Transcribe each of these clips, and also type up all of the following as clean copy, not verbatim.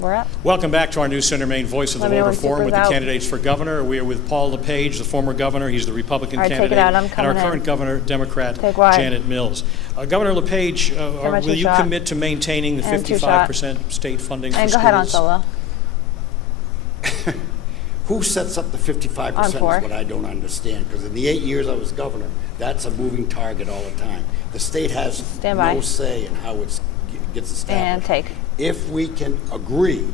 We're up. Welcome back to our News Center Maine Voice of the Voter Forum with the candidates for governor. We are with Paul LePage, the former governor. He's the Republican candidate. Take it out. I'm and coming our current governor, Democrat Janet Mills. Governor LePage, will you commit to maintaining the 55% state funding for schools? Go ahead on solo. Who sets up the 55% is what I don't understand, because in the 8 years I was governor, that's a moving target all the time. The state has no say in how it gets established. And take. If we can agree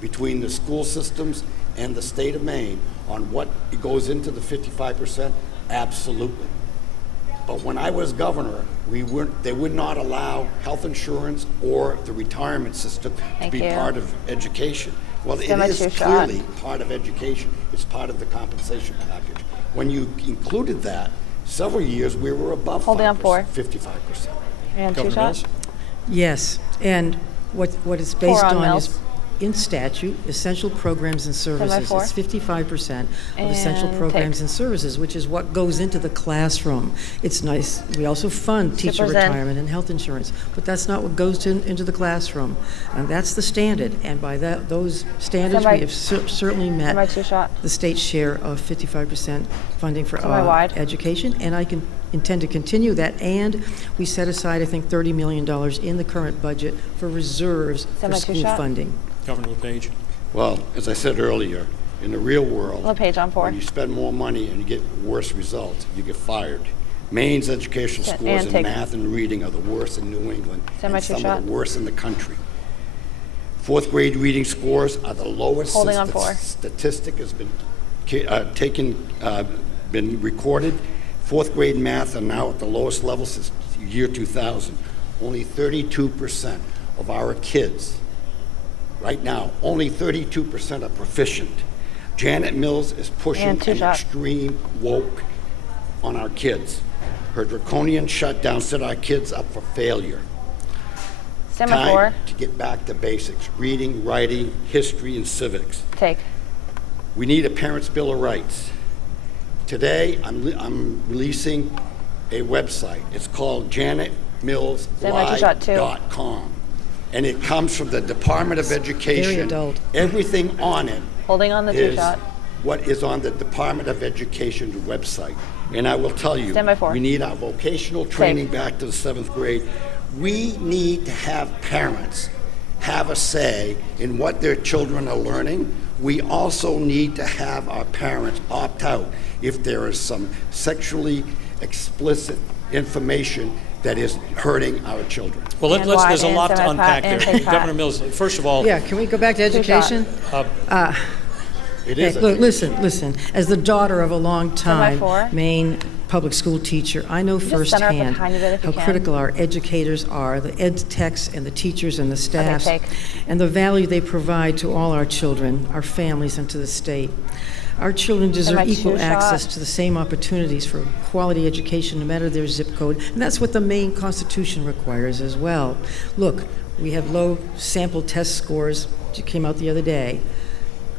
between the school systems and the state of Maine on what goes into the 55%, absolutely. But when I was governor, they would not allow health insurance or the retirement system to be part of education. Well, it is clearly part of education. It's part of the compensation package. When you included that, several years we were above 55%. And two shots? Yes, and what it's based on is in statute, essential programs and services. It's 55% of essential programs and services, which is what goes into the classroom. It's nice. We also fund teacher retirement and health insurance, but that's not what goes into the classroom. And that's the standard. And by those standards, we have certainly met the state's share of 55% funding for education. And I intend to continue that. And we set aside, I think, $30 million in the current budget for reserves for school funding. Governor LePage. Well, as I said earlier, in the real world, when you spend more money and you get worse results, you get fired. Maine's educational scores in math and reading are the worst in New England and some of the worst in the country. Fourth grade reading scores are the lowest since the statistic has been been recorded. Fourth grade math are now at the lowest level since year 2000. Only 32% of our kids right now, only 32% are proficient. Janet Mills is pushing an extreme woke on our kids. Her draconian shutdown set our kids up for failure. Time to get back to basics: reading, writing, history, and civics. We need a Parents' Bill of Rights. Today, I'm releasing a website. It's called janetmillslive.com. And it comes from the Department of Education. Very adult. Everything on it is what is on the Department of Education's website. And I will tell you, we need our vocational training back to the 7th grade. We need to have parents have a say in what their children are learning. We also need to have our parents opt out if there is some sexually explicit information that is hurting our children. Well, there's a lot to unpack there. Governor Mills, first of all... Yeah, can we go back to education? Listen. As the daughter of a long-time Maine public school teacher, I know firsthand how critical our educators are, the ed techs and the teachers and the staffs, and the value they provide to all our children, our families, and to the state. Our children deserve equal access to the same opportunities for quality education, no matter their zip code, and that's what the Maine Constitution requires as well. Look, we have low sample test scores, which came out the other day.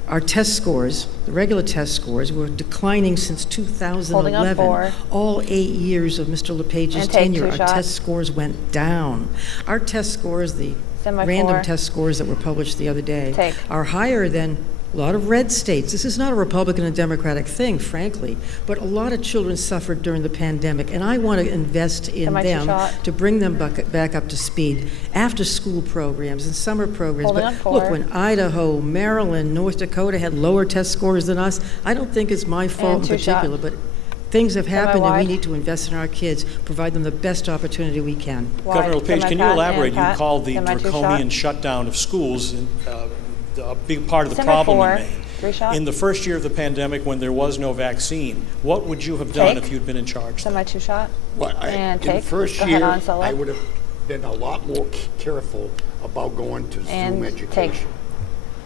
Our test scores, the regular test scores, were declining since 2011. All 8 years of Mr. LePage's tenure, our test scores went down. Our test scores, the random test scores that were published the other day, are higher than a lot of red states. This is not a Republican and Democratic thing, frankly, but a lot of children suffered during the pandemic, and I want to invest in them to bring them back up to speed. After school programs and summer programs. But look, when Idaho, Maryland, North Dakota had lower test scores than us, I don't think it's my fault in particular, but things have happened and we need to invest in our kids, provide them the best opportunity we can. Governor LePage, can you elaborate? You called the draconian shutdown of schools a big part of the problem in Maine. In the first year of the pandemic, when there was no vaccine, what would you have done if you'd been in charge? Well, in the first year, I would have been a lot more careful about going to Zoom education.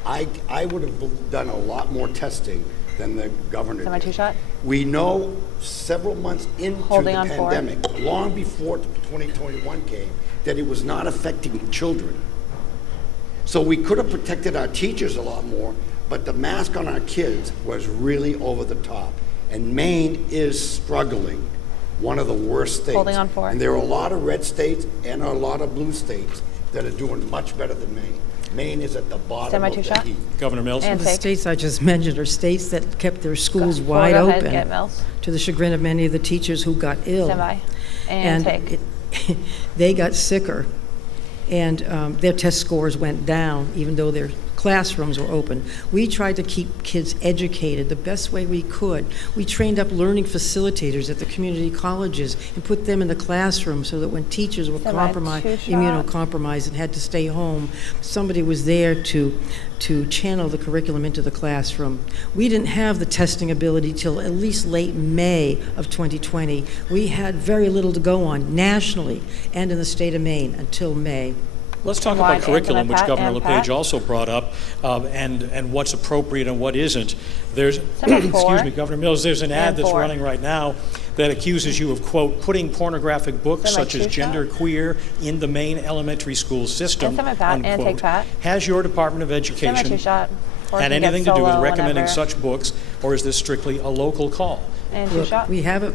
I would have done a lot more testing than the governor did. We know several months into the pandemic, long before 2021 came, that it was not affecting children. So we could have protected our teachers a lot more, but the mask on our kids was really over the top. And Maine is struggling, one of the worst states. And there are a lot of red states and a lot of blue states that are doing much better than Maine. Maine is at the bottom Semi of two the shot. heap. Governor Mills? And The take. states I just mentioned are states that kept their schools Go wide ahead, open, get Mills. to the chagrin of many of the teachers who got ill. Semi. And take. They got sicker, and their test scores went down, even though their classrooms were open. We tried to keep kids educated the best way we could. We trained up learning facilitators at the community colleges and put them in the classroom so that when teachers were immunocompromised and had to stay home, somebody was there to channel the curriculum into the classroom. We didn't have the testing ability till at least late May of 2020. We had very little to go on nationally and in the state of Maine until May. Let's talk about curriculum, which Governor LePage also brought up, and what's appropriate and what isn't. There's, excuse me, Governor Mills, there's an ad that's running right now that accuses you of, quote, putting pornographic books such as Gender Queer in the Maine elementary school system, unquote. Has your Department of Education had anything to do with recommending such books, or is this strictly a local call? Look, we have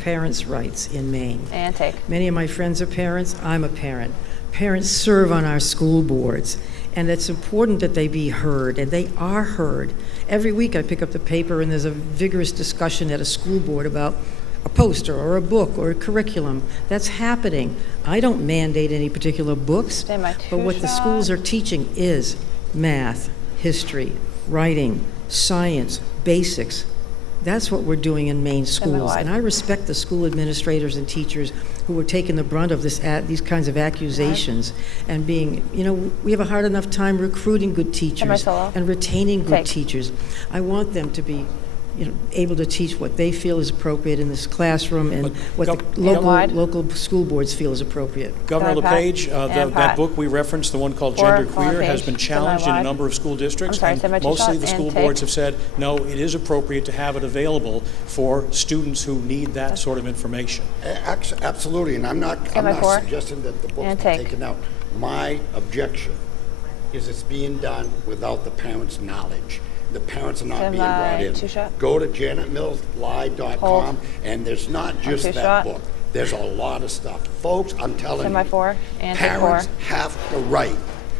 parents' rights in Maine. And take. Many of my friends are parents. I'm a parent. Parents serve on our school boards, and it's important that they be heard, and they are heard. Every week I pick up the paper and there's a vigorous discussion at a school board about a poster or a book or a curriculum. That's happening. I don't mandate any particular books, but what the schools are teaching is math, history, writing, science, basics. That's what we're doing in Maine schools, and I respect the school administrators and teachers who are taking the brunt of these kinds of accusations and being, we have a hard enough time recruiting good teachers and retaining good teachers. I want them to be able to teach what they feel is appropriate in this classroom and what the local school boards feel is appropriate. Governor LePage, that book we referenced, the one called Gender Queer, has been challenged in a number of school districts, and mostly the school boards have said, no, it is appropriate to have it available for students who need that sort of information. Absolutely, and I'm not suggesting that the book be taken out. My objection is it's being done without the parents' knowledge. The parents are not being brought in. Go to janetmillslie.com, and there's not just that book. There's a lot of stuff. Folks, I'm telling you, parents have the right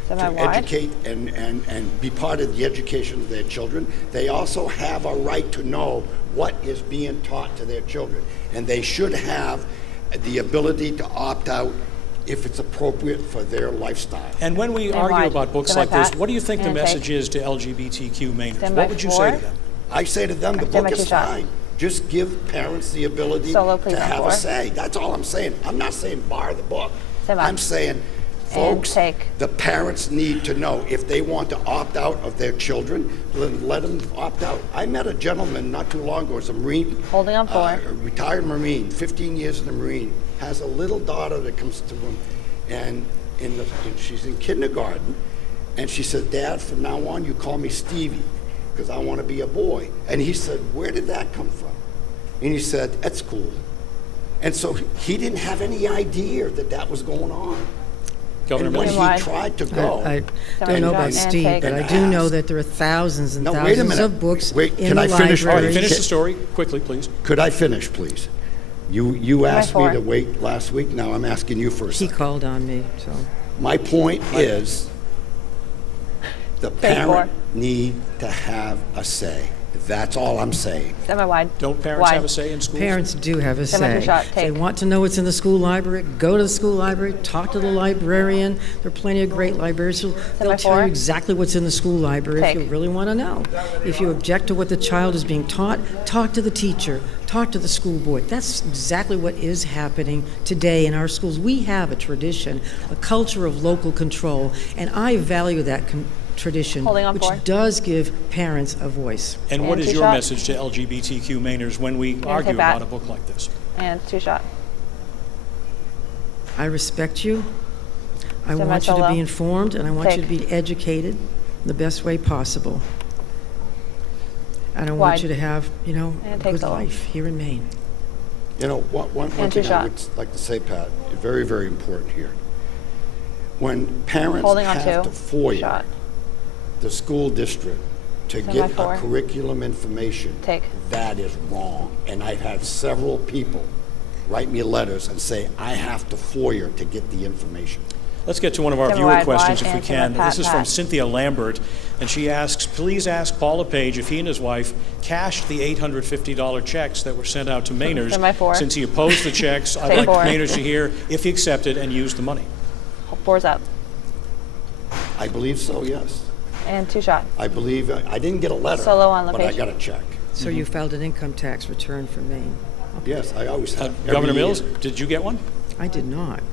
to educate and be part of the education of their children. They also have a right to know what is being taught to their children, and they should have the ability to opt out if it's appropriate for their lifestyle. And when we argue about books like this, what do you think the message is to LGBTQ Mainers? What would you say to them? I say to them, the book is fine. Just give parents the ability to have a say. That's all I'm saying. I'm not saying bar the book. I'm saying, folks, the parents need to know if they want to opt out of their children, then let them opt out. I met a gentleman not too long ago, as a Marine, a retired Marine, 15 years in the Marine, has a little daughter that comes to him, and she's in kindergarten, and she said, Dad, from now on you call me Stevie, because I want to be a boy. And he said, where did that come from? And he said, at school. And so he didn't have any idea that that was going on. Governor and when he tried to go, I don't know about Steve, but I do know that there are thousands and thousands of books in the library. All right, finish the story quickly, please. Could I finish, please? You asked me to wait last week. Now I'm asking you for a second. He called on me, so. My point is, the parent need to have a say. That's all I'm saying. Semi-wide. Don't parents have a say in schools? Parents do have a say. If they want to know what's in the school library, go to the school library, talk to the librarian. There are plenty of great libraries. They'll tell you exactly what's in the school library if you really want to know. If you object to what the child is being taught, talk to the teacher, talk to the school board. That's exactly what is happening today in our schools. We have a tradition, a culture of local control, and I value that tradition, which does give parents a voice. And what is your message to LGBTQ Mainers when we argue about a book like this? And two shot. I respect you. I want you to be informed, and I want you to be educated the best way possible. And I want you to have, a good life here in Maine. One thing I would like to say, Pat, very, very important here. When parents have to FOIA the school district to get a curriculum information, that is wrong. And I've had several people write me letters and say, I have to FOIA to get the information. Let's get to one of our Tim viewer Wide, questions if we and Tim can. Pat, This is from Pat. Cynthia Lambert, and she asks, please ask Paul LePage if he and his wife cashed the $850 checks that were sent out to Mainers. Am I 4? Since he opposed the checks, I'd Take like 4. Mainers to hear if he accepted and used the money. 4's up. I believe so, yes. And 2 shot. I believe, I didn't get a letter. Solo on but I LePage. got a check. So you filed an income tax return for Maine? Yes, I always have. every Governor year. Mills, did you get one? I did not.